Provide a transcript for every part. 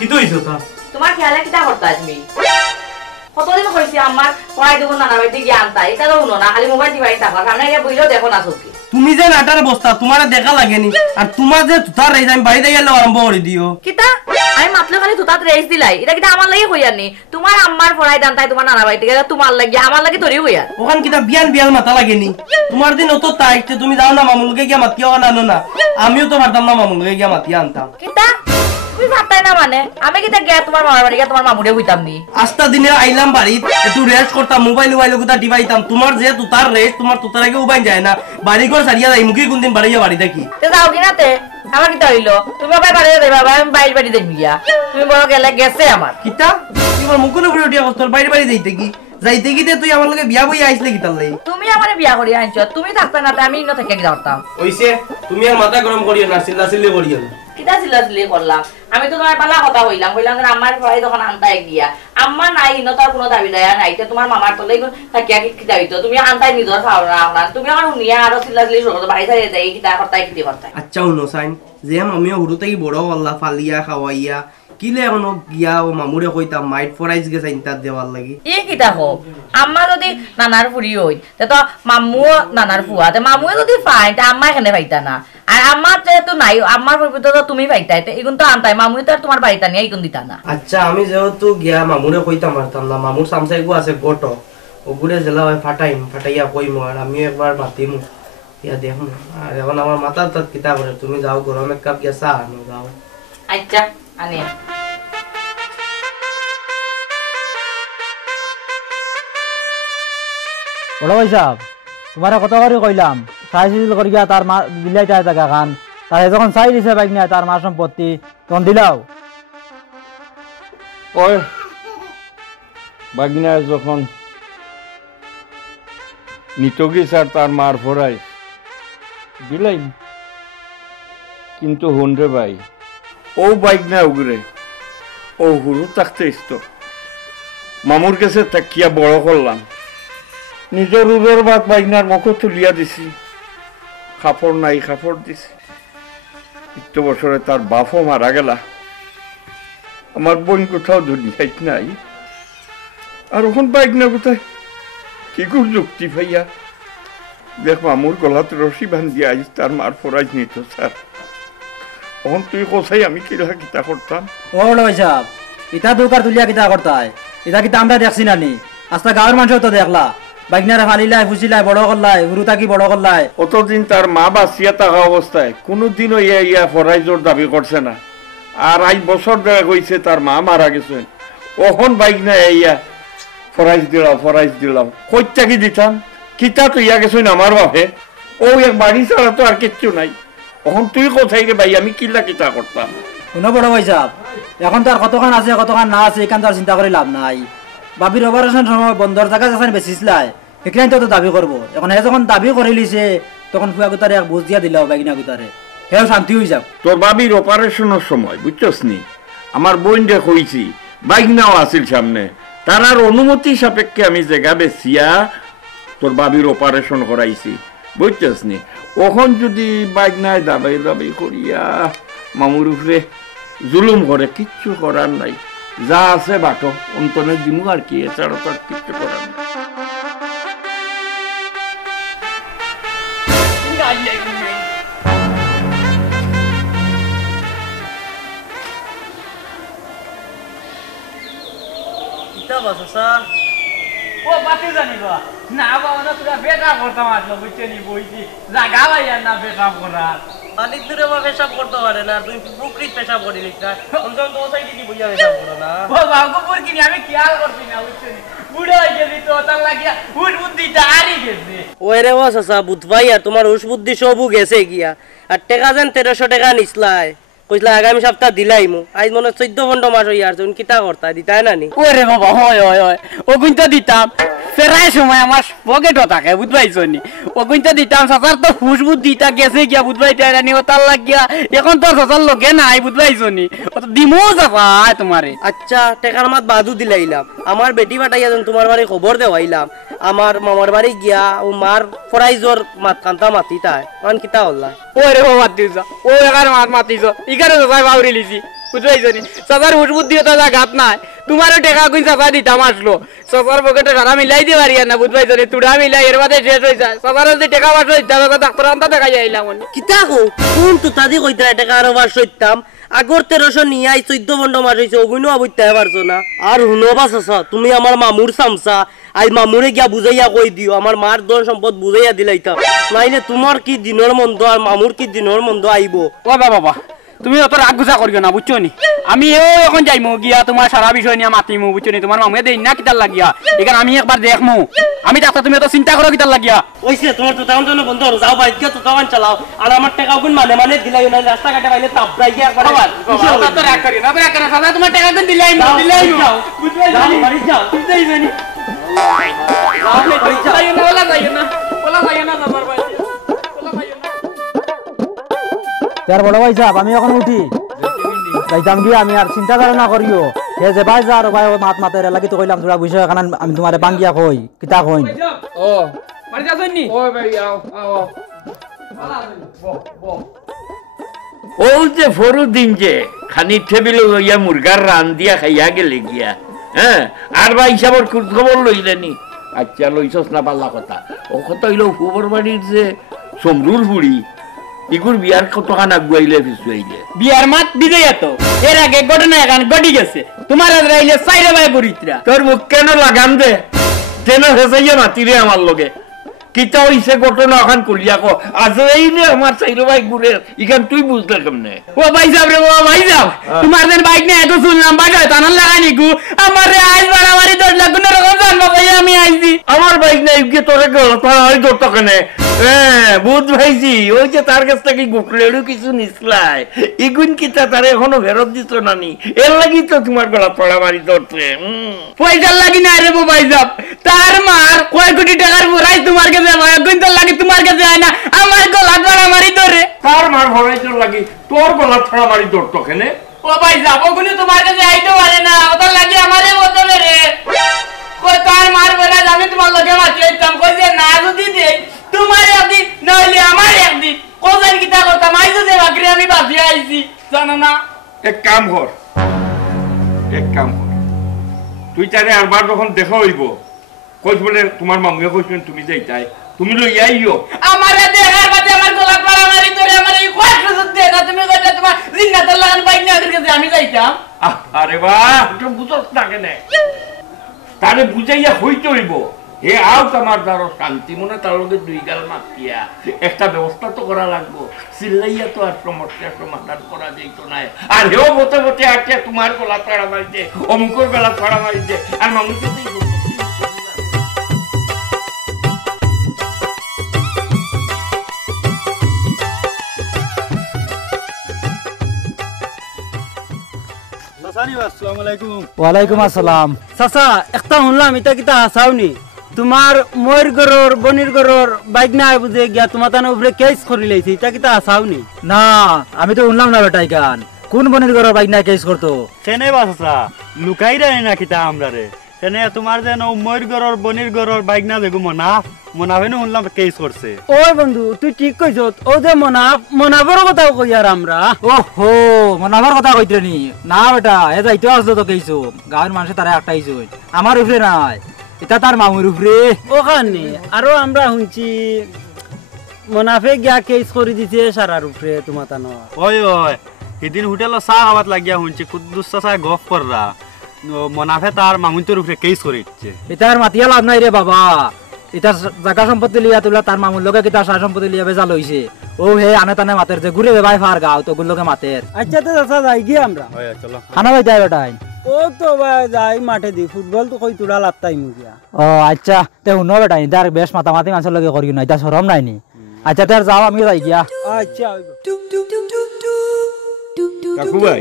কি তো হইছো তা তোমার খেয়ালে কিটা করতা তুমি কতদিন হইছে আমার পড়াই দেব নানা বাড়িতে গিয়ে আনতা এটা তো উনো না খালি মোবাইল টিপাই থাকা সামনে গিয়ে বইলেও দেখো না চোখে তুমি যে নাটার বস্তা তোমার দেখা লাগেনি আর তোমার যে তুতার রেজ আমি বাড়িতে গেলে আরম্ভ করে দিও কিতা আমি মাত্র খালি তুতাত রেজ দিলাই এটা কিটা আমার লাগি হইয়ানি তোমার আম্মার পড়াই দান তাই তোমার নানা বাড়িতে গেলে তোমার লাগি আমার লাগি তোরই হইয়া ওখান কিটা বিয়াল মাথা লাগেনি তোমার দিন অত তাইতে তুমি যাও না মামুলকে গিয়া মাতিও আনো না আমিও তো পারতাম না মামুলকে গিয়া মাতিয়ে আনতাম কিতা তুমি ভাবতাই না মানে আমি কিতা গিয়া তোমার মামার বাড়ি গিয়া তোমার মামুরে হইতাম নি আস্তা দিনে আইলাম বাড়ি একটু রেস্ট করতাম মোবাইল গুতা টিপাইতাম তোমার যে তুতার রেস্ট তোমার তুতার আগে উবাই যায় না বাড়ি ঘর সারিয়া যাই মুখে কোনদিন বাড়ি বাড়ি থাকি তে যাও কিনাতে আমার কিতা হইলো তুমি বাবা বাড়ি যাই বাবা আমি বাইরে বাড়ি যাই গিয়া তুমি বড় গেলে গেছে আমার কিতা তোমার মুখে উপরে উঠিয়া কষ্ট বাইরে বাড়ি যাইতে কি যাইতে গিয়ে তুই আমার লগে বিয়া বই আইছলে কিতার লাগি তুমি আমারে বিয়া করি আনছো তুমি থাকতে না আমি ইনো থেকে যাওতাম হইছে তুমি আর মাথা গরম করিও না চিল্লি করিও না কিটা চিল্লাচিল্লি করলাম আমি তো তোমার পালা কথা হইলাম যে আমার পড়াই তখন আনতাই গিয়া আম্মা নাই ইনো তার কোনো দাবি দেয়া নাই তোমার মামার তলে থাকিয়া কিটা হইতো তুমি আনতাই নিজর খাও না তুমি আমার উনিয়া আরো চিল্লাচিল্লি শুরু বাড়ি যাই যাই কিটা করতাই কিটি করতাই আচ্ছা উনো সাইন যে আমিও হুরুতেই বড় করলা ফালিয়া খাওয়াইয়া কিলে এখনো গিয়া ও মামুরে কইতাম মাইট ফরাইজ গে সাইনটা দেওয়ার লাগি ই কিটা হোক আম্মা যদি নানার ফুরি হই তো মামু নানার ফুয়া তে মামুয়ে যদি পাই তা আম্মা এখানে পাইতা না আর আম্মা যেহেতু নাই আম্মার পরিবর্তে তো তুমি পাইতাই এগুন তো আনতাই মামুই তো আর তোমার বাড়িতে নিয়ে এগুন দিতা না আচ্ছা আমি যেহেতু গিয়া মামুরে কইতাম পারতাম না মামুর সামসাই গো আছে গোটো ওগুড়ে জেলা হয় ফাটাইয়া কইম আর আমিও একবার মাতিম ইয়া দেখম আর এখন আমার মাথার তাত কিতা করে তুমি যাও গরম এক কাপ গিয়া চা আনো যাও আচ্ছা আনে বড় ভাই সাহেব তোমার কত করে কইলাম সাইজ করিয়া তার মা বিলাই চায় টাকা খান তার যখন চাই দিছে বাইক নিয়ে তার মা সম্পত্তি তখন দিলাও ওই বাগিনা যখন নিতকি স্যার তার মার ফরাই দিলাই কিন্তু হন রে ভাই ও বাইক না উগরে ও হুরু থাকতে ইস্ত মামুর কাছে তাকিয়া বড় করলাম নিজের উদর ভাত বাইকনার মুখে তুলিয়া দিছি কাপড় নাই কাপড় দিছি ইত্য বছরে তার বাপও মারা গেলা আমার বোন কোথাও দুনিয়ায় নাই আর ওখান বাইক না কোথায় কি করে যুক্তি ভাইয়া দেখ মামুর গলাতে রশি বান্ধিয়া আইস তার মার ফরাইজ নিত স্যার ওখান তুই কোথায় আমি কিতা করতাম ও বড় ভাই সাহেব ইটা দোকার তুলিয়া কিতা করতায় এটা কিতা আমরা দেখছি না নি আস্তা গাঁৱৰ মানুষ তো দেখলা বাইকনারে ফালিলাই ফুসিলাই বড় করলাই হুরু থাকি বড় করলাই অতদিন তার মা বাঁচিয়া থাকা অবস্থায় কোনোদিনও ইয়া ফরাইজর দাবি করছে না আর আজ বছর দেওয়া গেছে তার মা মারা গেছে ওখন বাইক না ইয়া ফরাইজ দিলাম কইটাকি দিতাম কিতা তো ইয়া গেছে আমার বাপে ও এক বাড়ি ছাড়া তো আর কিচ্ছু নাই ওখন তুই কোথায় গে ভাই আমি কিতা করতাম শুনো বড় ভাই সাহেব এখন তো আর কতখান আছে কতখান না আছে এখান তো আর চিন্তা করে লাভ নাই বাবির অপারেশন সময় বন্ধর জায়গা যখন বেচিছিলাই সেখানে তো দাবি করবো এখন হে যখন দাবি করে লিছে তখন ফুয়া গুতারে এক বুঝ দিয়া দিল বাইকিনা গুতারে সেও শান্তি হয়ে যাক তোর বাবির অপারেশনের সময় বুঝছস নি আমার বোন যে কইছি বাইক নাও আসিল সামনে তার অনুমতি সাপেক্ষে আমি জায়গা বেচিয়া তোর বাবির অপারেশন করাইছি বুঝছস নি ওখন যদি বাইক নাই দাবি করিয়া মামুর উপরে জুলুম করে কিচ্ছু করার নাই যা আছে বাটো অন্তনে দিমু আর কি এছাড়া তো কিচ্ছু করার নাই ও বাতি জানিবা না বাবা না তোরা বেটা করতাম আসলো বুঝতে নি বইছি জাগা ভাইয়া না বেটা করার পানির দূরে বা পেশাব করতে পারে না তুমি পুকুরিত পেশাব করি লিখতা অন্তত তো সাইডে কি বইয়া পেশাব করো না ও বাগপুর কিনি আমি খেয়াল করছি না বুঝতে নি বুড়ো হয়ে গেছি তো তার লাগিয়া উঠ বুদ্ধিটা আরি গেছে ওই রে ও চাচা বুধ ভাই আর তোমার হুশ বুদ্ধি সবু গেছে গিয়া আর টাকা যেন 1300 টাকা নিছলাই কইলা আগামী সপ্তাহ দিলাইমু আজ মনে 14-15 মাস হই আর তুমি কিতা করতা দিতাই না নি ওরে বাবা হয় ও গুনটা দিতাম প্রায় সময় আমার পকেটও থাকে বুঝবাইছো নি ও গুনটা দিতাম সাসার তো হুশ বুদ্ধিটা গেছে গিয়া বুঝবাইতে রানি ও তার লাগিয়া এখন তো সাসার লগে নাই বুঝবাইছো নি ও তো দিমু যাবা তোমারে আচ্ছা টাকার মাত বাদু দিলাইলাম আমার বেটি বাটাইয়া যেন তোমার বাড়ি খবর দেওয়াইলাম আমার মামার বাড়ি গিয়া ও মার ফরাইজর মাত কান্তা মাতি তাই মান কিতা হল্লা ওরে বাবা দিছ ও এগার মাত মাতিছ ইগারে যাই বাউরি লিছি বুঝবাইছো নি চাচার হুশ বুদ্ধি তো জাগাত নাই তোমারও টেকা কইন চাচা দিতাম আসলো চাচার পকেটে সারা মিলাই দিয়ে পারি না বুঝবাইছো নি তুড়া মিলাই এর বাদে শেষ হয়ে যায় চাচার যদি টেকা বাসো দিতাম ডাক্তার আনতে দেখাই আইলাম কিতা কো কোন তো তাদি কইতা টাকা আরো বার সইতাম আগর 1300 নিয়ে আই 14 বন্ধ মার হইছে ওগুনো আবইতে পারছো না আর হুনো বাস আছে তুমি আমার মামুর সামসা আই মামুরে গিয়া বুঝাইয়া কই দিও আমার মার ধন সম্পদ বুঝাইয়া দিলাইতা নাইলে তোমার কি দিনের মন্দ আর মামুর কি দিনের মন্দ আইবো ও বাবা তুমি অত রাগ গুছা করিও না বুঝছো নি আমি এখন যাইমু গিয়া তোমার সারা বিষয় নিয়ে মাতিমু বুঝছো নি তোমার মামুয়ে দেই না কিতার লাগিয়া এখানে আমি একবার দেখমু আমি ডাক্তার তুমি অত চিন্তা করো কিতার লাগিয়া ওইছে তোমার তো তাও তো বন্ধ যাও বাইক গিয়া তো দোকান চালাও আর আমার টাকা কোন মানে দিলাই না রাস্তা কাটে বাইলে তাপ যাই গিয়া একবার তো রাগ করি না রাগ করে সাদা তোমার টাকা দিন দিলাই বুঝবাই যাও বাড়ি যাও বুঝতেই জানি ওলা যাইও না বাবার ভাই তার বড় ভাই সাহেব আমি এখন উঠি যাইতাম গিয়ে আমি আর চিন্তা ধারণা করিও হে যে ভাই যা আর ভাই মাত মাতের লাগি তো কইলাম তোরা বুঝছো এখন আমি তোমারে বাঙ্গিয়া কই কিতা কই ও মানে যাসনি ও ভাই আও ও যে ফরু দিন যে খানি টেবিলে লইয়া মুরগার রান দিয়া খাইয়া গেলে গিয়া হ্যাঁ আর বা হিসাবর খবর লইলেনি আচ্ছা লইছস না পাল্লা কথা ও কথা হইল খবর বাড়ির যে সমরুর বুড়ি ইগুর বিয়ার কতখান আগুয়াইলে পিছুয়াইলে বিয়ার মাত দিদেই তো এর আগে ঘটনা এখন ঘটি গেছে তোমার রাইলে সাইরে ভাই পরিত্রা তোর মুখ কেন লাগান দে কেন হেসাইয়া মাতিরে আমার লগে কিতা হইছে ঘটনা ওখান করিয়া কো আজ এই নে আমার সাইরো ভাই ঘুরে ইখান তুই বুঝলে কেমনে ও ভাই সাহেব রে ও ভাই সাহেব তোমার দেন বাইক নিয়ে এত শুনলাম বাজায় তানার লাগানি গু আমার রে আইস বাড়াবাড়ি 10 লাখ টাকা রকম জানবো ভাই আমি আইছি আমার বাইক নাই গিয়ে তোরে গেল তোর ওই ধরতো কেনে হ্যাঁ বুঝ ভাইজি ওই যে তার কাছ থেকে গুটলেরও কিছু নিসলাই ইগুন কিতা তার এখনো ফেরত দিত নানি এর লাগি তো তোমার গলা পড়া মারি ধরছে পয়সা লাগি না রে ভাই সাহেব তার মার কয় কোটি টাকার পুরাই তোমার কাছে এগুন তো লাগি তোমার কাছে আয় না আমার গলা পড়া মারি ধরে তার মার ভরাইতে লাগি তোর গলা পড়া মারি ধরতো কেনে ও ভাই সাহেব ওগুলো তোমার কাছে আইতে পারে না ওটা লাগি আমারে বদলে রে কই তার মার বেলা আমি তোমার লগে মাটি আইতাম কই যে না যদি দেই তোমার একদিন নইলে আমার একদিন কোজান কিতা করতাম আইছো যে বাকরি আমি বাঁচি আইছি জানো না এক কাম কর তুই তারে আরবার যখন দেখা হইব কইস বলে তোমার মামুয়ে কইছেন তুমি যাইতাই তুমি লই আইও আমারে দেখার বাদে আমার গলা পড়া মারি ধরে আমার এই কয় সুযোগ দে না তুমি কইলে তোমার জিন্নাত লাগান বাইক না আগে আমি যাইতাম আরে বাহ তো বুঝছ না কেনে তারে বুঝাইয়া হইতে হইব এ আও তোমার দ্বারা শান্তি মনে তার লগে দুই গাল মাতিয়া একটা ব্যবস্থা তো করা লাগবো চিল্লাইয়া তো আর সমস্যার সমাধান করা যাইত না আর হেও বতে বতে আটকে তোমার গলা ছড়া মারিছে অমুকর গলা ছড়া মারিছে আর মামুকে ওয়ালাইকুম আসসালাম চাচা একটা শুনলাম এটা কিতা হাসাওনি তোমার ময়ূর গরর বনির গরর বাইক না বুঝে গিয়া তোমার তার উপরে কেস করি লাইছি এটা কিতা হাসাওনি না আমি তো শুনলাম না বেটাই গান কোন বনের ঘরের বাইক না কেস করতো সেনে বাসা লুকাই রে না কিতা আমরা রে সেনে তোমার যেন ময়ূর গরর বনির গরর বাইক না দেখো মনাফে না শুনলাম কেস করছে ওই বন্ধু তুই ঠিক কইছ ও যে মনাফের কথা কই আর আমরা ওহো মনাবার কথা কইতে নি না বেটা এ যাইতো আসলো তো কেইছো গাঁয়ের মানুষে তারা একটা আইছো আমার উপরে নাই এটা তার মামুর উপরে ওখানে আরো আমরা শুনছি মনাফে গিয়া কেস করে দিছে সারার উপরে তোমার তানো ওই সেদিন হোটেল চাহ খাবার লাগিয়া শুনছি কুদ্দুস চাষা গফ কররা মনাফে তার মামুনটোর উপরে কেস করে দিচ্ছে এটার মাতিয়া লাভ নাই রে বাবা এটা জায়গা সম্পত্তি লিয়া তোলা তার মামুর লগে কিতা সার সম্পত্তি লিয়া বেজা লইছে ও হে আনে তানে মাতের যে ঘুরে বেবাই ফার গাও তো গুলোকে মাতের আচ্ছা তো চাচা যাই গিয়ে আমরা চলো খানা বাই যায় বেটাই ও তো যাই মাঠে দি ফুটবল তো কই তুলা লাত্তাই মুগিয়া ও আচ্ছা তে শুনো বেটাই তার বেশ মাতামাতি মানুষের লগে করি না এটা শরম নাই নি আচ্ছা তার যাও আমি যাই গিয়া আচ্ছা কাকু ভাই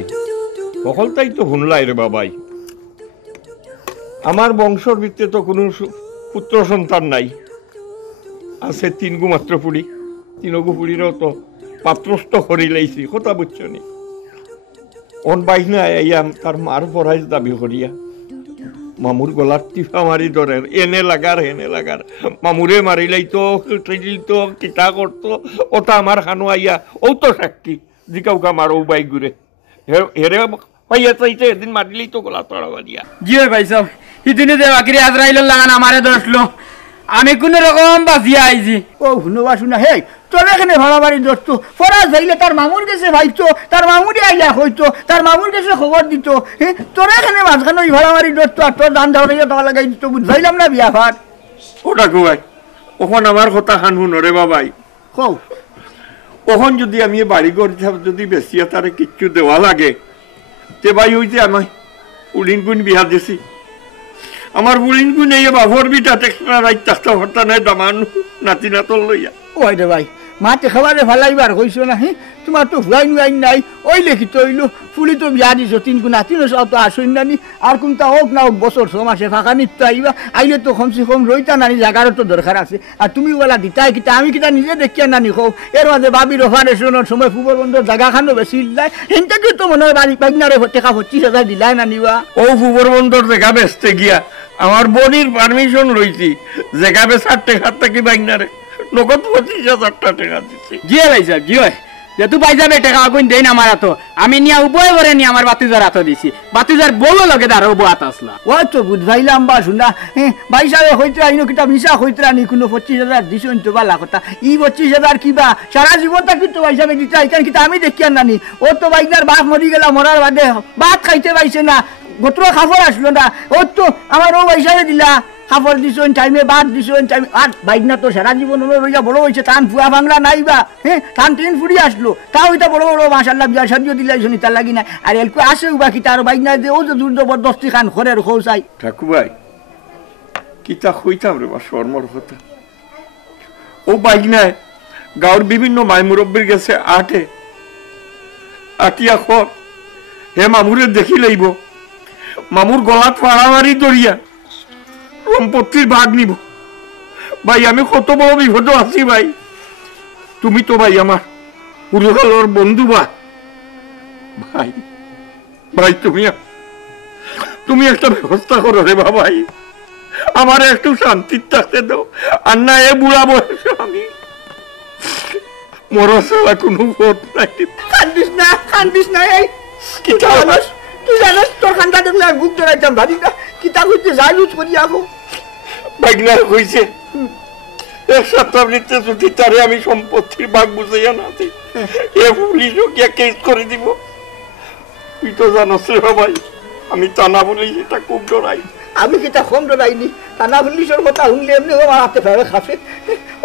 সকলটাই তো শুনলাই রে বাবাই আমার বংশর ভিত্তিতে তো কোনো পুত্র সন্তান নাই আছে তিনগু মাত্র পুড়ি তিনগু পুড়িরও তো পাত্রস্থ করি লাইছি কথা বুঝছো নি অন বাইক না আইয়াম তার মার পড়াই দাবি করিয়া মামুর গলার টিফা মারি ধরে এনে লাগার মামুরে মারিলাই তো তো কিতা করতো ওটা আমার খানো আইয়া ও তো সাক্ষী জিকাউকা মারো বাইক ঘুরে হেরে পাইয়া চাইছে এদিন মারলেই তো গোলা তড়াবা দিয়া জি ভাই সাহেব ইদিনে যে বাকিরে আজরাইলের লাগান আমারে দোষলো আমি কোন রকম বাঁচিয়ে আইছি ও শুনবা শুনা হে তোর এখানে ভাড়াবাড়ি দোস্ত ফরাজ যাইলে তার মামুর কাছে ভাইতো তার মামুরি আইয়া হইতো তার মামুর কাছে খবর দিত হ্যাঁ তোর এখানে মাঝখানে ওই ভাড়াবাড়ি দোস্ত আর তোর দান ধাওয়া টাকা লাগাই দিত বুঝাইলাম না বিয়া ভাত ওটা কো ভাই ওখান আমার কথা খান শুনো রে বাবাই কও ওখান যদি আমি বাড়ি ঘর যদি বেশিয়া তারে কিচ্ছু দেওয়া লাগে তে ভাই ওই যে আমি উলিন গুণ বিয়া দিছি আমার বুড়িন গুণ এই বাবর বিটা টেক্সটা রাইট থাকতে হরতা নাই দামান নাতি নাতল লইয়া ওই রে ভাই মাতে খাবারে ভালাইবার কইছো না হে তোমার তো হুয়াইন হুয়াইন নাই ওই লেখি তো হইলো ফুলি তো বিয়া দিছো তিন গুণা তিন সব তো আসইন নানি আর কোনটা হোক না হোক বছর 6 মাসে ফাঁকা নিত্য আইবা আইলে তো কমসে কম রইতা নানি জায়গারও তো দরকার আছে আর তুমি বলা দিতাই কিতা আমি কিতা নিজে দেখিয়া নানি হোক এর মাঝে বাবির অপারেশনের সময় ফুবর বন্ধর জায়গা খানো বেশি দিলাই হেনটাকে তো মনে হয় বাড়ি পাইনারে টাকা 25,000 দিলাই নানিবা ও ফুবর বন্ধর জায়গা বেচতে গিয়া আমার বোনির পারমিশন লইছি জায়গা বেচার টাকা থাকি বাইনারে নগদ 25,000 টাকা দিছি জি ভাই সাহেব জি যেহেতু পাই যাবে টাকা আগুন দেই না আমার হাত আমি নিয়ে উপায় করে নিয়ে আমার বাতিজার হাত দিছি বাতিজার বলো লগে দাঁড়ো হাত আসলা ও তো বুঝাইলাম বা শুনা হ্যাঁ ভাই সাহেব হইতে আইনো কিতা মিশা হইতে আনি কোনো 25,000 দিছো তো বালা কথা ই 25,000 কিবা সারা জীবনটা কিন্তু ভাই সাহেব দিতে আইকান কিতা আমি দেখি আর নানি ও তো বাইকনার বাপ মরি গেল মরার বাদে ভাত খাইতে পাইছে না গোত্র খাবার আসলো না ও তো আমার ও ভাই সাহেব দিলা খাবার দিছো টাইমে ভাত দিছো টাইমে আর বাইকনা তো সারা জীবন রইয়া বড় হয়েছে টান ফুয়া বাংলা নাইবা হ্যাঁ টান ট্রেন ফুরি আসলো তাও এটা বড় বড় মাশাল্লাহ বিয়া শাদিও দিলাই শুনি তার লাগি না আর এলকু আসেও বাকি তার বাইকনা যে ও যে দূর জবরদস্তি খান ঘরের খোঁচাই ঠাকু ভাই কিতা হইতাম রে বা শর্মর হতা ও বাইকনায় গাঁর বিভিন্ন মাই মুরব্বীর গেছে আটিয়া খর হে মামুরে দেখি লইব মামুর গলাত ফাড়ামারি দরিয়া সম্পত্তির ভাগ নিব ভাই আমি কত বড় বিপদ আছি ভাই তুমি তো ভাই আমার পুরোকালর বন্ধু ভাই ভাই তুমি একটা ব্যবস্থা করো রে ভাই আমার একটু শান্তি থাকতে দাও আর না এ বুড়া বয়সে আমি মরা ছাড়া কোনো পথ নাই কান্দিস না এই কি জানাস তুই জানাস তোর খান্ডা দেখলে আর বুক ধরাইতাম ভাবি না কিতা করতে যাই লুজ করি আবো বাইকনার হয়েছে এক সপ্তাহ নিতে ছুটি তারে আমি সম্পত্তির ভাগ বুঝাইয়া না দিই এ পুলিশও গিয়া কেস করে দিব তুই তো জানোস রে ভাই আমি টানা পুলিশ এটা খুব ডরাই আমি কিতা কম ডরাইনি টানা পুলিশের কথা শুনলে এমনি আমার হাতে ফেলে খাফে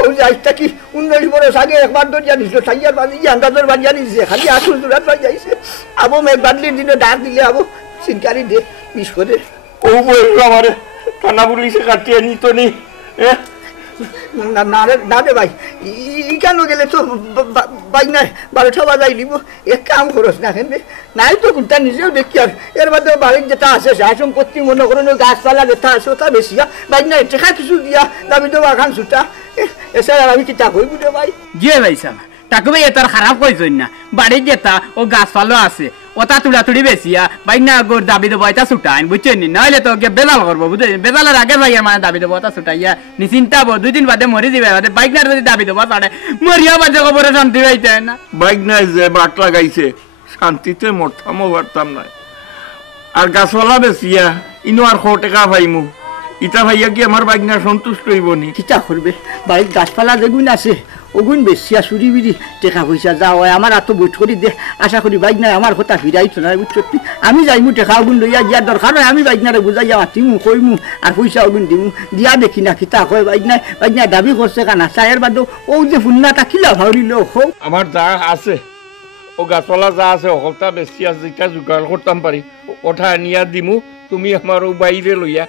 ওই যে আজটা কি 19 বছর আগে একবার দরিয়া নিছিল সাইয়ার বাজি আন্দাজের বাজিয়া নিছে খালি আসল দূরাত বাজি যাইছে আবো মেঘ বাদলির দিনে ডাক দিলে আবো সিনকারি দে মিস করে ও বলল আমারে থানা পুলিশে কাটিয়ে নিত নি না রে ভাই ই কেন গেলে তো ভাই না 12টা বাজাই নিব এক কাম করস না কেন নাই তো কোনটা নিজেও দেখি আর এর মধ্যে বাড়ির যেটা আছে সাহায্য করতে মনে করেন গাছপালা যেটা আছে ওটা বেশি ভাই না টেকা কিছু দিয়া দাবি তো বাগান ছুটা এছাড়া আমি কিতা হইব রে ভাই জি ভাই সাহেব তাকে ভাই এত খারাপ কইছেন না বাড়ির যেটা ও গাছপালা আছে ওটা তুড়াতুড়ি বেশিয়া ভাই না গোর দাবি দেবো এটা ছুটাইন বুঝছেন নি নাহলে তো বেজাল করবো বুঝছেন বেজালের আগে ভাই মানে দাবি দেবো ওটা ছুটাইয়া নিশ্চিন্তা হবো 2 দিন বাদে মরে দিবে বাদে বাইক না যদি দাবি দেবো তাহলে মরিয়া বাজে খবরে শান্তি পাইতে না বাইক নাই যে বাট লাগাইছে শান্তিতে মরতামও পারতাম না আর গাছওয়ালা বেশিয়া ইনো আর 100 টাকা পাইমু ইটা ভাইয়া কি আমার বাইক না সন্তুষ্ট হইব নি কিতা করবে বাড়ির গাছপালা যেগুন আছে ওগুন বেশিয়া চুরি বিড়ি টেকা পয়সা যা হয় আমার এত বুট করি দে আশা করি বাইক নাই আমার কথা ফিরাইতো না বুঝছি আমি যাইমু টেকা ওগুন লইয়া গিয়ার দরকার হয় আমি বাইক নারে বুঝাইয়া মাতিমু কইমু আর পয়সা ওগুন দিমু দিয়া দেখি না কিতা কয় বাইক নাই দাবি করছে কানা চায়ের বাদ ও যে ফুন্নাটা কিলা ভাউরিল হোক আমার যা আছে ও গাছপালা যা আছে অকলটা বেশি আছে যেটা জোগাড় করতাম পারি ওঠা নিয়া দিমু তুমি আমার ও বাইরে লইয়া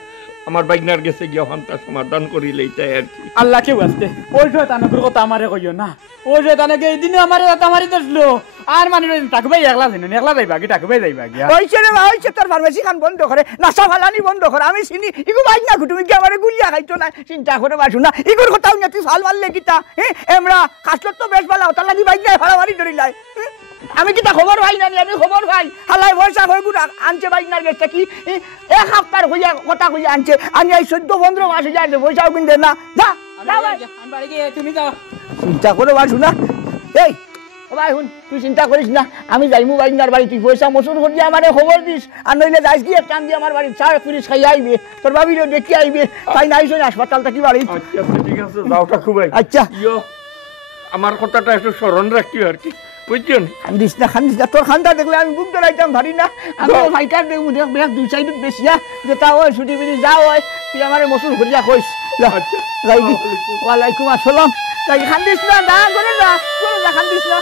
আমার বাইকনার গেছে গিয়া হান্তা সমাধান করিলে এটাই আর কি আল্লাহ কেউ আসতে ওই শয়তানকের কথা আমারে কইও না ওই শয়তানকে এই দিনে আমারে মারি দছলো আর মানে টাকু ভাই একলা জানেন একলা যাইবা কি টাকু ভাই যাইবা গিয়া ওইছে রে ওইছে তোর ফার্মেসি খান বন্ধ করে নাসা ফালানি বন্ধ করে আমি চিনি ইগু বাইক না তুমি কি আমারে গুলিয়া খাইতো না চিন্তা করে বাসু না ইগুর কথা উনি তুই সাল মারলে কিতা এমরা কাছলত তো বেশ ভালো তার লাগি বাইক না ফালামারি ধরিলাই আমি কিতা খবর ভাই না আমি খবর ভাই হালাই পয়সা হই গুড়া আনছে বাইক নার গেছে কি এক সপ্তাহ হইয়া কথা কইয়া আনছে আমি এই 14-15 মাস হইয়া আনছে পয়সাও কিন দে না যা আমি বাড়ি গিয়ে তুমি যাও চিন্তা করে বাসু না এই ও ভাই শুন তুই চিন্তা করিস না আমি যাইমু বাইনার বাড়ি তুই পয়সা মসুর করি আমারে খবর দিস আর নইলে যাইস গিয়ে টান দিয়ে আমার বাড়ি চা পুলিশ খাই আইবে তোর ভাবিরও দেখি আইবে তাই নাই শোন হাসপাতালটা কি বাড়ি আচ্ছা ঠিক আছে যাওটা খুব আচ্ছা আমার কথাটা একটু স্মরণ রাখি আর কি বুঝছেন খান্দিস না তোর খান্দা দেখলে আমি বুক ধরাইতাম ভারি না আমি ফাইটার দেখবো দেখ বেশ দুই সাইডত বেশিয়া যে তা ওই ছুটি বেরি যা হয় তুই আমার মসুর ঘুরিয়া কইস যাইবি ওয়ালাইকুম আসসালাম তাই খান্দিস না না করে না খান্দিস না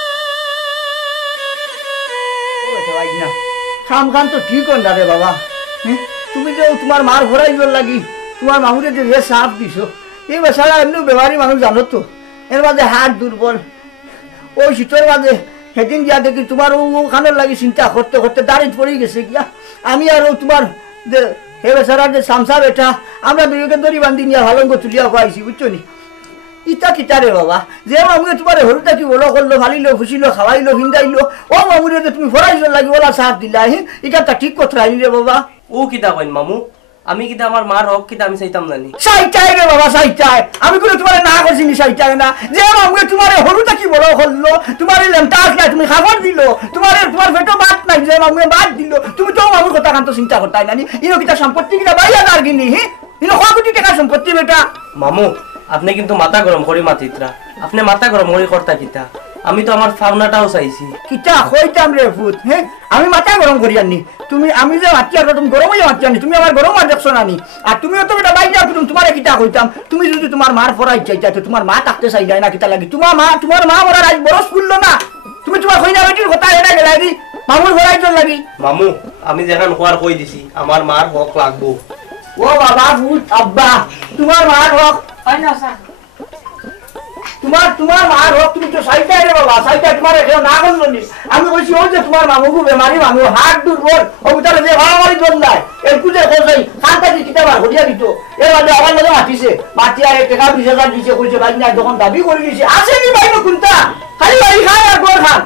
খাম খান তো ঠিক হন রে বাবা তুমি যে তোমার মার ভরাইবার লাগি তোমার মাহুরে যে সাপ দিছো এই বেচারা এমনি বেমারি মানুষ জানো তো এর মাঝে হাত দুর্বল ওই শীতের মাঝে সেদিন গিয়া দেখি তোমার ওখানের লাগি চিন্তা করতে করতে দাঁড়িয়ে পড়ে গেছে গিয়া আমি আর তোমার যে হে বেচারা যে সামসা বেটা আমরা দুজনকে দড়ি বান্ধি নিয়ে ভালঙ্গ তুলিয়া পাইছি বুঝছো নি ইটা কিটা রে বাবা যে মামুয়ে তোমার হরুটা কি বড় করলো ফালিলো ফুসিলো খাওয়াইলো হিন্দাইলো ও মামুরে যে তুমি ফরাইছো লাগি ওলা সাপ দিলা এটা তা ঠিক কথা আইনি রে বাবা ও কিতা কইন মামু আমি কিতা আমার মার হক কিতা আমি চাইতাম জানি চাইটাই রে বাবা চাইটাই আমি কোনো তোমার না করছি নি চাইটাই না যে মামুয়ে তোমার হরুটা কি বড় করলো তোমার লেমটা আসলে তুমি খাবার দিলো তোমার পেটো ভাত নাই যে মামুয়ে ভাত দিলো তুমি তো মামুর কথা কান্ত চিন্তা করতাই নানি ইনো কিতা সম্পত্তি কিনা বাইয়া আর গিনি ইনো কয় কোটি টাকা সম্পত্তি বেটা মামু আপনি কিন্তু মাথা গরম করি মাতিত্রা আপনি মাথা গরম করি করতা কিতা আমি তো আমার ফাউনাটাও চাইছি কিটা কইতাম রে ফুট আমি মাথা গরম করি আনি তুমি আমি যে মাতি আর তুমি গরম হয়ে মাতি আনি তুমি আমার গরম আর দেখছো নানি আর তুমিও তো বেটা বাইরে তোমার কিটা কইতাম তুমি যদি তোমার মার ফরাই চাইতা তো তোমার মা থাকতে চাই যায় না কিতা লাগি তোমার মা মরার আজ বড় স্কুল না তুমি তোমার কইনা বেটির কথা এটা গেলাগি মামুর ফরাই চল লাগি মামু আমি যেখান হওয়ার কই দিছি আমার মার হক লাগবো ও বাবা ফুট আব্বা তোমার মার হক হয় না স্যার তোমার মার হক তুমি তো সাইডে রে বাবা সাইডে তোমার কেউ না করলো নি আমি বলছি ও যে তোমার মামু বেমারি মামু হাত দুর্বল ও তাহলে যে মারামারি দল নাই এর কুজে কোসাই খানটা কি কিতাবার হরিয়া দিত এর মাঝে আমার লগে মাতিছে মাতি আর টাকা 20,000 দিছে কইছে ভাই না যখন দাবি করে দিছে আসেনি ভাই কোনটা খালি ভাই খায় আর গোল খান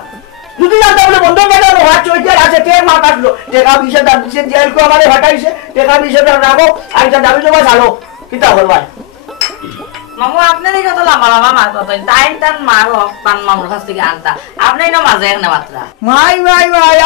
দুটো জানতে বলে বন্ধ করে দাও হাত চইতে আছে কে মা কাটলো টাকা 20,000 দিছে জেল কো আমারে হটাইছে টাকা 20,000 রাখো আর যা দাবি জমা চালো কিতা করবা মামু আপনি দেখে তো লম্বা মার কথা তাই তার মার হক পান মামুর কাছ থেকে আনতা আপনি না মাঝে একটা মাত্রা মাই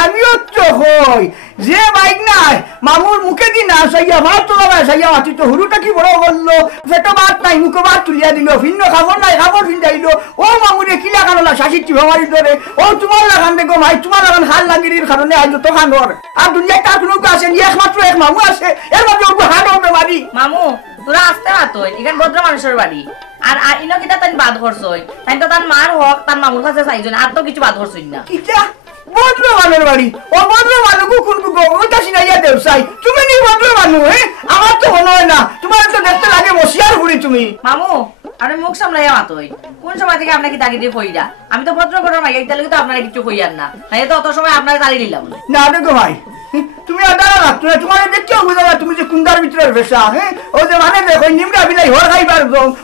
আমিও তো হই যে বাইক নাই মামুর মুখে দি না সাইয়া ভাত তো না সাইয়া মাটি তো হুরুটা কি বড় বললো পেটো ভাত নাই মুখে ভাত তুলিয়া দিল ভিন্ন খাবার নাই খাবার ভিন্দাইলো ও মামুরে কি লাগানো না শাসিটি ভামারি ধরে ও তোমার লাগান দেখো ভাই তোমার লাগান খাল লাগিরির কারণে আইলো তো খানোর আর দুনিয়ায় তার কোনো আছে একমাত্র এক মামু আছে এর মধ্যে ওকে হাট হবে মারি মামু তোরা আসতে মাতই এখানে ভদ্র মানুষের বাড়ি আর ইনো কিটা তাই বাদ করছই তাই তো তার মার হক তার মামুর কাছে চাইজন আর তো কিছু বাদ করছই না কিটা ভদ্র মানুষের বাড়ি ও ভদ্র মানুষ কোন ওটা সিনাইয়া দেবসাই তুমি নি ভদ্র মানুষ আমার তো মনে হয় না তোমার তো দেখতে লাগে বসিয়ার ঘুরি তুমি মামু আপনি মুখ সামলাইয়া মাতই কোন সময় থেকে আপনাকে তাকে দিয়ে কইরা আমি তো ভদ্র ঘরের মাইয়া ইতালে তো আপনারা কিছু কইয়ার না তাই তো অত সময় আপনারা তালি দিলাম না দেখো ভাই তুমি আদারা রাখতো না তোমার দেখতে বুঝা না তুমি যে কুন্দার ভিতরে ভেসা ও যে মানে দেখো নিমরা বিলাই হর খাইবার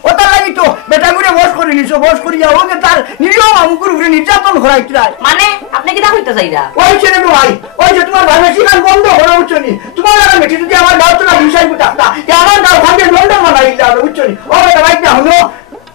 ওটা লাগি তো বেটা গুড়ে বস করে নিছো বস করিয়া ও যে তার নিরীহ মামুকুর উপরে নির্যাতন করাইতরাই মানে আপনি কি দা কইতে চাইরা ওই ছেলে গো ভাই ওই যে তোমার ভাই বেশি কাল বন্ধ করা উচ্চনি তোমার লাগা মেটি যদি আমার দাও তো না বিষয় বুঝাতা আমার দাও ভাগে লন্ডন মানাই দাও উচ্চনি ও বেটা ভাই না হলো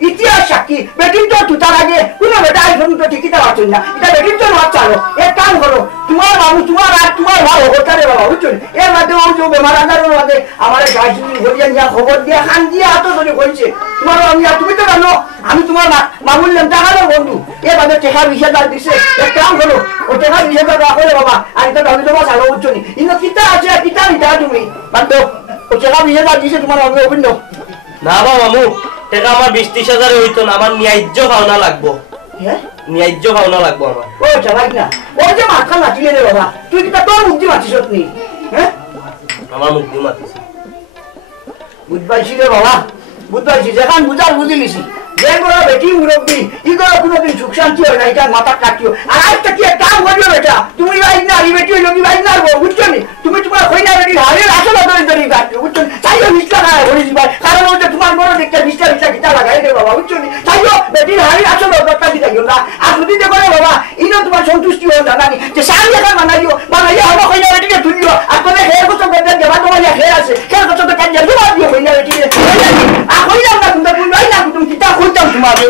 ইতিহাস সাক্ষী বেটির তো তুতার আগে কোনো বেটা আইফোন তো টিকিটা পাচ্ছেন না এটা বেটির তো বাচ্চা হলো এক কাম করো তোমার বাবু তোমার আর তোমার ভাই হতারে বাবা বুঝছেন এর মধ্যে ও যে বেমার আজারের মধ্যে আমার গাইজুনি ঘুরিয়ে নিয়ে খবর দিয়ে খান দিয়ে হাত ধরে কইছে তোমার আমি আর তুমি তো জানো আমি তোমার মামুল নাম টাকারও বন্ধু এর মধ্যে টাকা 20,000 দিছে এক কাম করো ও টাকা 20,000 রাখো রে বাবা আর এটা দাবি জমা চালো বুঝছেন ইনো কিতা আছে কিতা নিতা তুমি বান্ধব ও টাকা 20,000 দিছে তোমার আমি অভিন্ন না বাবা মামু টাকা আমার 20-30,000 হইতো না আমার ন্যায্য পাওনা লাগবো ন্যায্য পাওনা লাগবো আমার ও চালাই না ও যে মাথা নাচিয়ে রে বাবা তুই কিটা তোর মুক্তি মাতিস নি আমার মুক্তি মাতিছি বুঝবাইছি রে বাবা বুঝবাইছি যেখান বুঝার বুঝিলিছি যে কোনো বেটি মুরব্বী ই করে কোনোদিন সুখ শান্তি হয় না এটা মাথা কাটিও আর আজটা কি এক কাম করিও বেটা তুমি বাইক না এই বেটি হইলো কি বাইক না বুঝছো নি তুমি তোমার কইনা বেটি হারের আসল ধরে ধরে কাটিও বুঝছো চাইও মিষ্টা না হরি দিবাই কারণ ওটা তোমার বড় দেখতে মিষ্টা কিটা লাগাই রে বাবা বুঝছো নি চাইও বেটির হারের আসল দরকার দিতে গেল না আর যদি দেখো রে বাবা ইনো তোমার সন্তুষ্টি হল জানানি যে সারি এখন বানাইও হলো কইনা বেটিকে তুলিও আর তোমরা খেয়ে কত বেটা দেবা তোমার খেয়ে আছে খেয়ে কত তো কাজ জমা দিও কইনা বেটিকে আর কইলাম না তুমি কইলাই না তুমি কিটা কইতাম তোমারে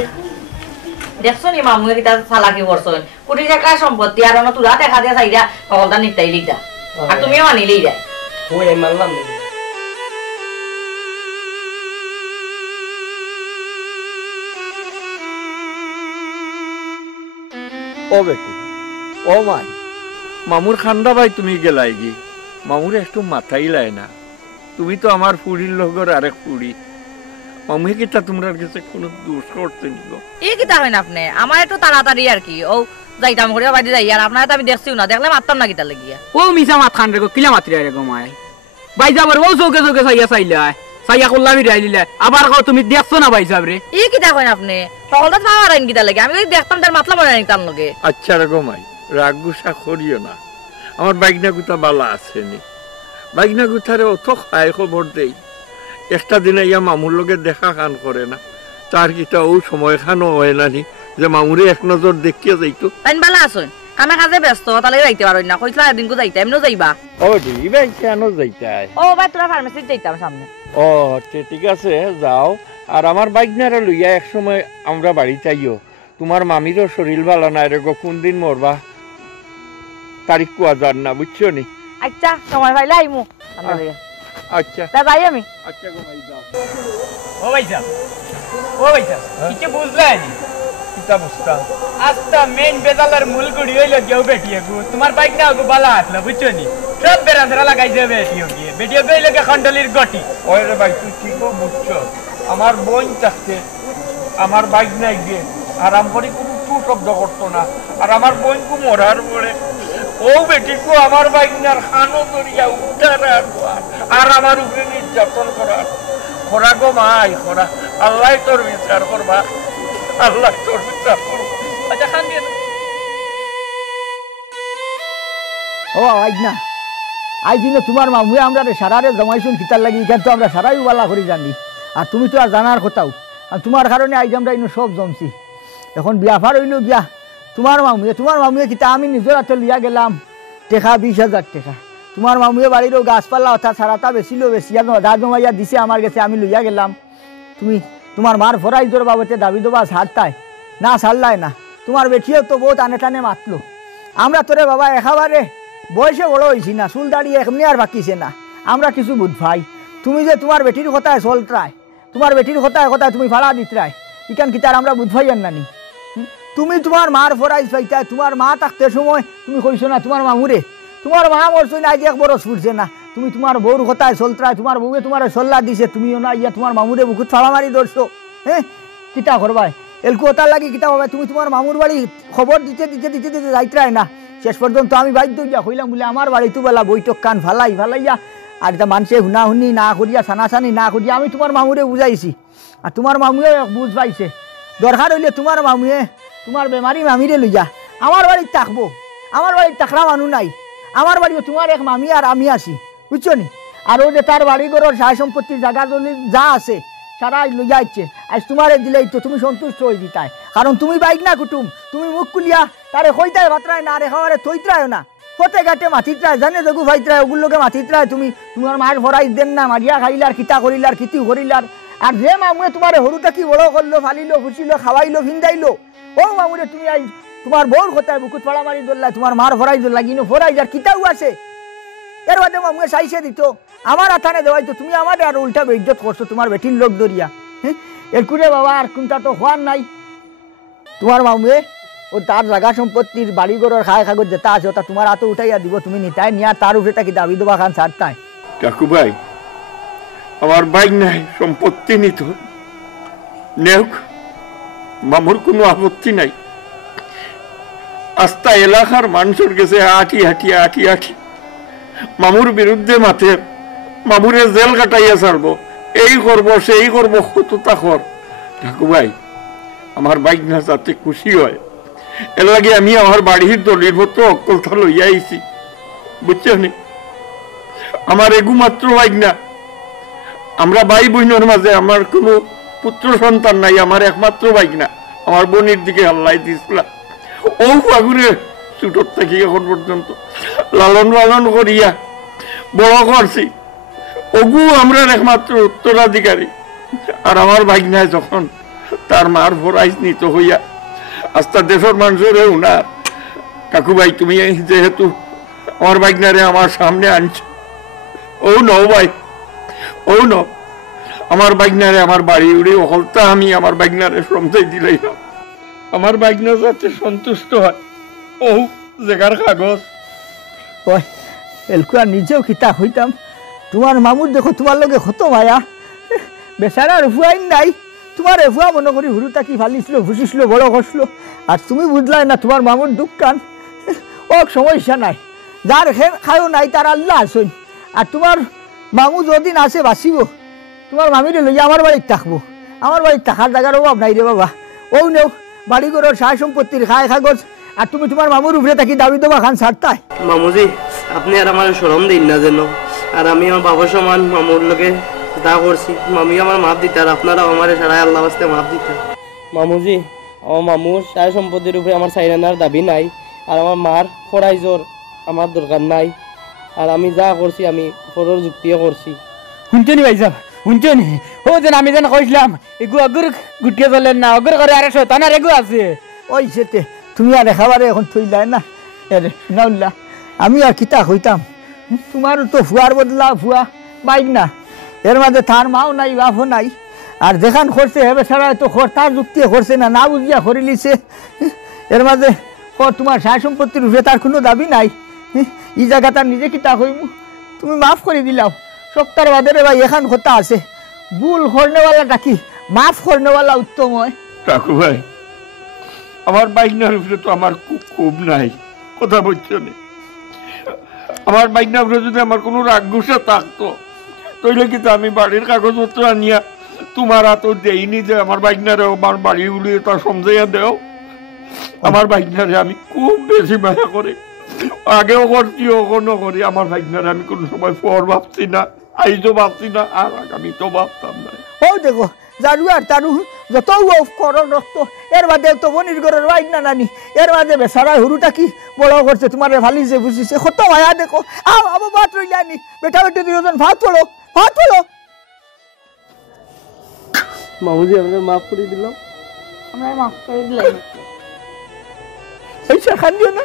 দেখছো নি মামুয়ে কিতা চালাকি করছেন কোটি টাকা সম্পত্তি আর অন্য তুলা টাকা দিয়ে চাইরা সকলটা নিতাই লিখা আর তুমিও মানিলেই যা ওই মানলাম না ও বেটি ও মাই মামুর খান্দা ভাই তুমি গেলাই গি মামুর একটু মাথাই লাই না তুমি তো আমার ফুড়ির লগর আরেক ফুড়ি মামুয়ে কিতা তোমার কাছে কোনো দোষ করতে নিব এই কিতা হয় না আপনি আমার একটু তাড়াতাড়ি আর কি ও যাইতাম করে বাইরে যাই আর আপনার তো আমি দেখছিও না দেখলে মারতাম না কিতা লাগিয়া ও মিছা মাত খান রে গো কিলা মাত্রি রে গো মাই ভাই যাবার ও চৌকে চৌকে চাইয়া চাইয়া করলাম রাইলিলে আবার কও তুমি দেখছো না ভাই সাহেব রে এই কিতা হয় না আপনি সকলটা পাওয়ার আইন কিতা লাগে আমি যদি দেখতাম তার মাতলা বলে নিতাম লগে আচ্ছা রে গো মাই রাগ গুসা করিও না আমার বাইকনা গুতা বালা আসেনি বাইকনা গুতারে অত খায় খবর দেই একটা দিনে ইয়া মামুর লগে দেখা খান করে না তার কিটা ও সময় খানো হয় না নি যে মামুরে এক নজর দেখিয়া যাইতো তাইন বালা আছেন কামে কাজে ব্যস্ত তাহলে যাইতে পারো না কইছলা এদিনকো যাইতে এমনও যাইবা ও দিবাই কেন যাইতাই ও ভাই তোরা ফার্মেসিতে যাইতাম সামনে ও ঠিক আছে যাও আর আমার বাইকনারে লইয়া এক সময় আমরা বাড়িতে আইও তোমার মামিরও শরীর ভালো নাই রে গো কোন দিন মরবা তারিখ কোয়া যান না বুঝছো নি আচ্ছা সময় পাইলে আইমু আচ্ছা তা যাই আমি আচ্ছা গো ভাই যাও ও ভাই সাহেব ও ভাই সাহেব কিছু বুঝলেন কিতা বুঝতা আজটা মেইন বেজালের মূল গুড়ি হইল কেউ বেটিয়ে গো তোমার বাইক না গো বালা আসলা বুঝছো নি সব বেরাদরা লাগাই যাবে বেটিয়ে গইলে কে খন্ডলির গটি ওই রে ভাই তুই ঠিক বুঝছো আমার বোন থাকতে আমার বাইক নাই গিয়ে আরাম করে কোনো টু শব্দ করতো না আর আমার বোনকু মরার পরে ও বেটিকু আমার বাইকনার খানো দরিয়া উঠার আর আমার উপরে নির্যাতন করার খোরা গো মাই খোরা আল্লাহ তোর বিচার করবা আল্লাহ তোর বিচার করবা আচ্ছা খান দিয়ে ও আইজ না আইজ দিনে তোমার মামুয়ে আমরা সারারে জমাইছুন খিতার লাগি এখানে তো আমরা সারাই বালা করে জানি আর তুমি তো আর জানার কথাও আর তোমার কারণে আইজ আমরা ইনো সব জমছি এখন বিয়াফার হইল গিয়া তোমার মামুয়ে কিতা আমি নিজের হাতে লিয়া গেলাম টেকা 20,000 টাকা তোমার মামুয়ে বাড়িরও গাছপালা অর্থাৎ সারাটা বেশিয়া দা জমাইয়া দিছে আমার কাছে আমি লইয়া গেলাম তুমি তোমার মার ফরাইজোর বাবতে দাবি দেবা ছাড়তাই না ছাড়লাই না তোমার বেটিও তো বহুত আনে টানে মাতলো আমরা তোরে বাবা একেবারে বয়সে বড় হয়েছি না চুল দাঁড়িয়ে এমনি আর বাকিছে না আমরা কিছু বুধ ভাই তুমি যে তোমার বেটির কথায় চলত্রায় তোমার বেটির কথায় তুমি ভাড়া দিতরায় ইকান কিতার আমরা বুধ ভাই আর নানি তুমি তোমার মার ফরাইজ পাইতাই তোমার মা থাকতে সময় তুমি কইছো না তোমার মামুরে তোমার মা মরছো না আজ 1 বরস ফুটছে না তুমি তোমার বউর কথায় চলত্রায় তোমার বউয়ে তোমার সল্লা দিছে তুমিও না ইয়া তোমার মামুরে বুকুত ফাড়া মারি ধরছো হ্যাঁ কিতা করবাই এলকু ওতার লাগি কিতা হবে তুমি তোমার মামুর বাড়ি খবর দিতে যাইতরায় না শেষ পর্যন্ত আমি বাধ্য হইয়া কইলাম বলে আমার বাড়িতে বেলা বৈঠক কান ফালাইয়া আর এটা মানুষে হুনাহুনি না করিয়া সানাসানি না করিয়া আমি তোমার মামুরে বুঝাইছি আর তোমার মামুয়ে বুঝ পাইছে দরকার হইলে তোমার মামুয়ে তোমার বেমারি মামিরে লইয়া আমার বাড়িতে থাকবো আমার বাড়িতে থাকরা মানুষ নাই আমার বাড়িও তোমার এক মামি আর আমি আছি বুঝছো নি আর ও যে তার বাড়ি ঘরের সায় সম্পত্তির জায়গা যা আছে সারা লইয়া ইচ্ছে আজ তোমারে দিলেই তো তুমি সন্তুষ্ট হয়ে দিতাই কারণ তুমি বাইক না কুটুম তুমি মুখ খুলিয়া তারে হইতাই ভাতরায় না রে খাওয়ারে থইতরায় না ফতে ঘাটে মাথিতরায় জানে দেখু ভাইতরায় ওগুলোকে মাথিতরায় তুমি তোমার মার ভরাই দেন না মারিয়া খাইলার কিতা করিলার কিতি করিলার আর যে মামুয়ে তোমার হরুটা কি বড় করলো ফালিলো খুশিলো খাওয়াইলো ভিন্দাইলো ও মামুরে তুমি আজ তোমার বউর কথায় বুকুত ফাড়া মারি ধরলা তোমার মার ভরাই ধরলা কিন্তু ভরাই যার কিতাও আছে এর বাদে মামুয়ে চাইছে দিত আমার আথানে দেওয়াই তো তুমি আমার আর উল্টা বেইজ্জত করছো তোমার বেটির লোক দরিয়া হ্যাঁ এর কুড়ে বাবা আর কোনটা তো হওয়ার নাই তোমার মামুয়ে ও তার জায়গা সম্পত্তির বাড়িঘরের খায় কাগজ যেটা আছে ওটা তোমার হাতে উঠাইয়া দিব তুমি নিতাই নিয়া তার উপরে কি দাবি দেবা খান ছাড়তাই কাকু ভাই আমার বাইক নাই সম্পত্তি নিত নেওক মামুর কোনো আপত্তি নাই আস্তা এলাকার মানুষের কাছে আটি মামুর বিরুদ্ধে মাথে মামুরে জেল কাটাইয়া ছাড়বো এই করব সেই করবো কতটা কর কাকু ভাই আমার বাইক না যাতে খুশি হয় এর লাগে আমি আমার বাড়ির দলিল পত্র অকলতা লইয়া আইছি বুঝছো নি আমার এগুমাত্র বাইক না আমরা ভাই বোনের মাঝে আমার কোনো পুত্র সন্তান নাই আমার একমাত্র বাইক না আমার বোনের দিকে আল্লাহ দিছিলাম ও আগুনে ছোটর থেকে এখন পর্যন্ত লালন পালন করিয়া বড় করছি ওগু আমরা একমাত্র উত্তরাধিকারী আর আমার ভাগনায় যখন তার মার ভরাইজ নিত হইয়া আস্তা দেশের মানুষেরও না কাকু ভাই তুমি যেহেতু আমার বাইকনারে আমার সামনে আনছো ও নও ভাই ও ন আমার বাইকনারে আমার বাড়ি উড়ে হলতা আমি আমার বাইকনারে সমঝাই দিলাইলাম আমার বাইকনার যাতে সন্তুষ্ট হয় ও জায়গার কাগজ ওই এলকুয়া নিজেও কিতা হইতাম তোমার মামুর দেখো তোমার লগে কত মায়া বেচারার ভুয়াই নাই তোমার ভুয়া মনে করি হুরুতা কি ফালিছিল ভুসিছিল বড় করছিল আর তুমি বুঝলাই না তোমার মামুর দুঃখ কান ও সমস্যা নাই যার খায়ও নাই তার আল্লাহ আসুন আর তোমার মামু যদিন আসে বাঁচিব তোমার মামিরে লইয়া আমার বাড়িতে থাকবো আমার বাড়িতে থাকার জায়গার অভাব নাই রে বাবা ও নেও বাড়ি ঘরের সায় সম্পত্তির খায় কাগজ আর তুমি তোমার মামুর উপরে থাকি দাবি দেবা খান ছাড়তাই মামুজি আপনি আর আমার সরম দিন না যেন আর আমি আমার বাবার সমান মামুর লোকে দা করছি মামি আমার মাপ দিতে আর আপনারাও আমার সারাই আল্লাহ বাস্তে মাপ দিতে মামুজি আমার মামুর সায় সম্পত্তির উপরে আমার সাইরানার দাবি নাই আর আমার মার ফরাই জোর আমার দরকার নাই আর আমি যা করছি আমি ফরর যুক্তিও করছি শুনছো নি ভাই সাহেব শুনছো নি ও যেন আমি যেন কইছিলাম এগু অগুর গুটিয়ে চলেন না অগুর করে আরে শয়তান আর এগু আছে ওই যেতে তুমি আর একেবারে এখন থইলাই না এরে শুনাউল্লা আমি আর কিতা হইতাম তোমারও তো ভুয়ার বদলা ভুয়া বাইক না এর মাঝে তার মাও নাই বাপও নাই আর যেখান করছে হেবে ছাড়া তো তার যুক্তি করছে না না বুঝিয়া করে লিছে এর মাঝে তোমার সায় সম্পত্তির উপরে তার কোনো দাবি নাই এই জায়গা তার নিজে কিতা হইব তুমি মাফ করে দিলাও সপ্তাহ বাদে রে ভাই এখান কথা আছে ভুল করনেওয়ালাটা কি মাফ করনেওয়ালা উত্তম হয় কাকু ভাই আমার বাইকনার উপরে তো আমার খুব নাই কথা বলছো না আমার বাইকনার উপরে যদি আমার কোনো রাগ গুসা থাকতো তাইলে কিন্তু আমি বাড়ির কাগজপত্র আনিয়া তোমার হাতও দেইনি যে আমার বাইকনারে আমার বাড়ি উড়িয়ে তা সমঝাইয়া দেও আমার বাইকনারে আমি খুব বেশি মায়া করি আগেও করছি ওখানেও করি আমার বাইকনারে আমি কোনো সময় পর ভাবছি না আইজও ভাবছি না আর আগামী তো ভাবতাম না ও দেখো জারু আর তারু যত করণ রক্ত এর বাদে তো বনির ঘরের বাইক না নানি এর বাদে বেচারা হুরুটা কি বড় করছে তোমার ভালিছে বুঝিছে কত মায়া দেখো আও আবো ভাত রইলে আনি বেটা বেটি দুজন ভাত তোলো মামুজি আমরা মাফ করে দিলাম আমরা মাফ করে দিলাম পয়সা খান দিও না